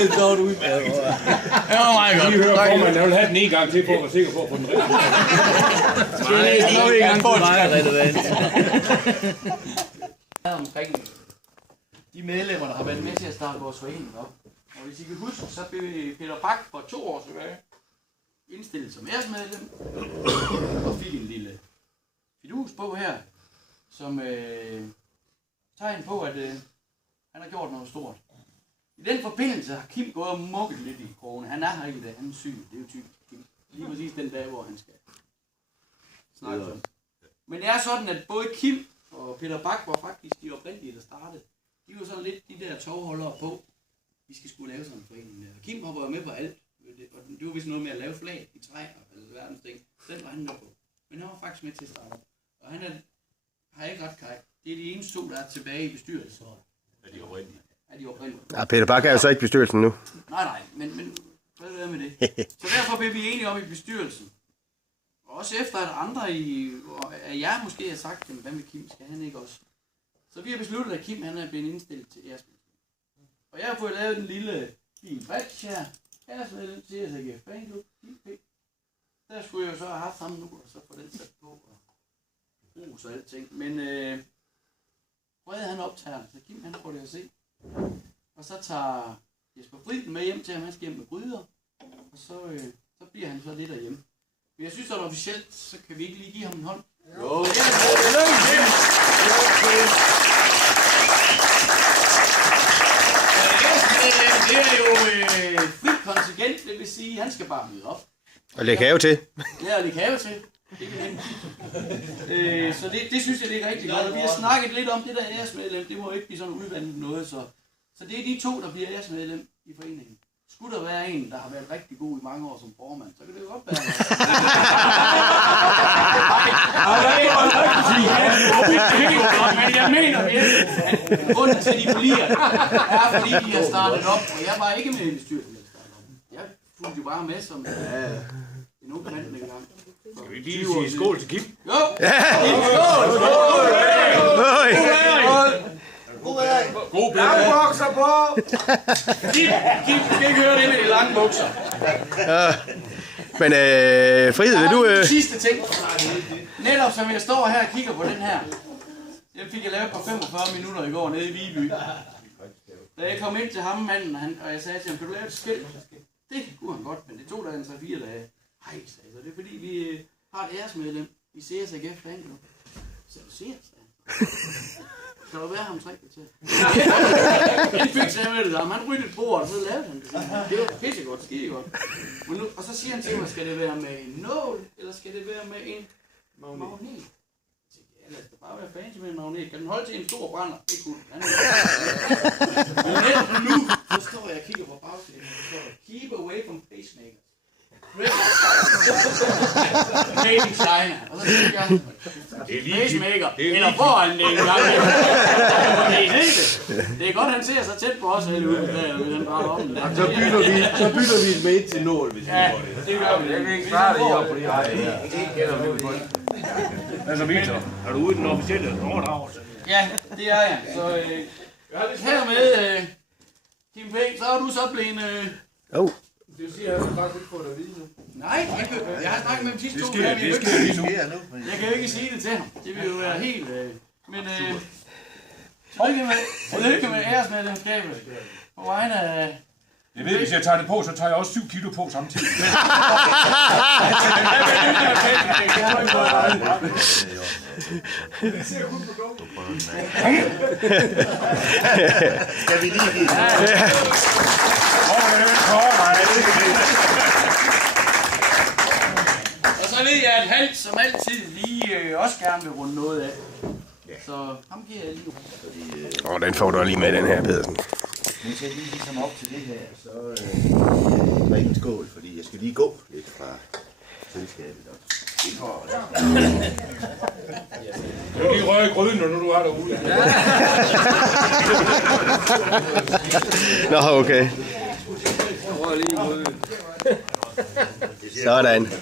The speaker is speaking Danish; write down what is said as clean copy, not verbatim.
Det går du ud med. Det var meget godt. Vi hører formanden, jeg vil have den en gang til på at være sikker på at få den rigtige. Det er en meget relevant. Omkring de medlemmer, der har været med til at starte vores forening op. Og hvis I kan huske, så blev Peter Bak for 2 år tilbage indstillet som æresmedlem og fik en lille fidusbog her, som tegn på, at han har gjort noget stort. I den forbindelse har Kim gået og mukket lidt i krogene. Han er her ikke i dag, han er syg. Det er jo typisk Kim. Lige præcis den dag, hvor han skal snakke om. Men det er sådan, at både Kim og Peter Bak var faktisk de oprindelige, der startede. De var sådan lidt de der tovholdere på, vi skal skulle lave sådan en forening der. Kim har været med på alt, og det var vist noget med at lave flag i træer, eller verdens ting. Den var han med på. Men han var faktisk med til at starte. Og han har ikke ret kaj. Det er de eneste 2, der er tilbage i bestyrelsen. Er de oprindelige? Er de oprindelige? Ja, Peter Bak er jo så ikke bestyrelsen nu. Nej, men hvad er det med det? Så derfor blev vi enige om i bestyrelsen. Og også efter at andre af jer måske har sagt, jamen, hvad med Kim, skal han ikke også? Så vi har besluttet, at Kim han er blevet indstillet til æresmedlem. Og jeg har fået lavet en lille fin badge her. Æresmedlem til SAGF Fanklub. Der skulle jeg jo så have haft ham nu, og så få den sat på og brus og alting. Men Frede han optager, så Kim han får det at se. Og så tager Jesper Frieden med hjem til ham, han skal hjem med gryder. Og så bliver han så lidt derhjemme. Men jeg synes, at officielt, så kan vi ikke lige give ham en hånd. Jo, det er jo frit kontingent, det vil sige, at han skal bare møde op. Og lægge have til. Ja, og lægge have til. Det er nemt. Så det synes jeg, det er rigtig godt. Og vi har snakket lidt om det der æresmedlem. Det må ikke blive sådan udvandet noget. Så det er de 2, der bliver æresmedlem i foreningen. Skulle der være en, der har været rigtig god i mange år som formand, så kan det jo godt være. Men jeg mener virkelig, at grunden til, at de bliver, er fordi de har startet op, og jeg var ikke med i bestyrelsen, der startede op. Jeg fulgte jo bare med som en ung mand en gang. Skal vi lige sige skål til Kim? Jo! Skål! God lange bukser på! Kim, du skal ikke høre det med de lange bukser. Men Frihed, vil du... Sidste ting. Netop som jeg står her og kigger på den her. Den fik jeg lavet på 45 minutter i går nede i Viby. Da jeg kom ind til ham, manden, og jeg sagde til ham, kan du lave et skilt? Det kunne han godt, men det tog der en 3-4 dage. Hej, sagde jeg, det er fordi vi har et æresmedlem i CSAGF Fanklub. Så du ser, sagde han. Skal du være ham 3 kvarter? Han fik sig med det der, han ryddede et bord, og så lavede han det. Det var pissegodt, skidegodt. Og så siger han til mig, skal det være med en nål, eller skal det være med en magnet? Ja, lad os da bare være fancy med en magnet. Kan den holde til en stor brænder? Det kunne den. Men netop nu, så står jeg og kigger på bagsiden, og så står der, keep away from pacemakers. Made in China. Og så tænker jeg, pacemaker, eller foran det en gang. Det er godt, han ser så tæt på os alle ude der, med den bare om. Så bytter vi et mate til nål, hvis vi får det. Det gør vi. Jeg kan ikke svare det op på det her. Ikke gælder vi på det. Altså Victor, er du ude i den officielle overdragelse? Ja, det er jeg. Så hermed, Kim P., så er du så blevet... Det vil sige, at jeg faktisk ikke fået det at vide nu. Nej, jeg har snakket med dem sidste 2 Det sker lige nu. Jeg kan jo ikke sige det til ham. Det vil jo være helt... Men tillykke med æresmedlemskabet. På vegne af... Jeg ved, hvis jeg tager det på, så tager jeg også 7 kilo på samtidig. Skal vi lige give Og så ved jeg, at Hans som altid lige også gerne vil runde noget af. Så ham giver jeg lige. Den får du lige med, den her, Pedersen. Nu skal jeg lige ligesom op til det her, så drikke en skål, fordi jeg skal lige gå lidt fra selskabet også. Du kan lige røre i gryden, når nu du er derude. Nå, okay. Sådan.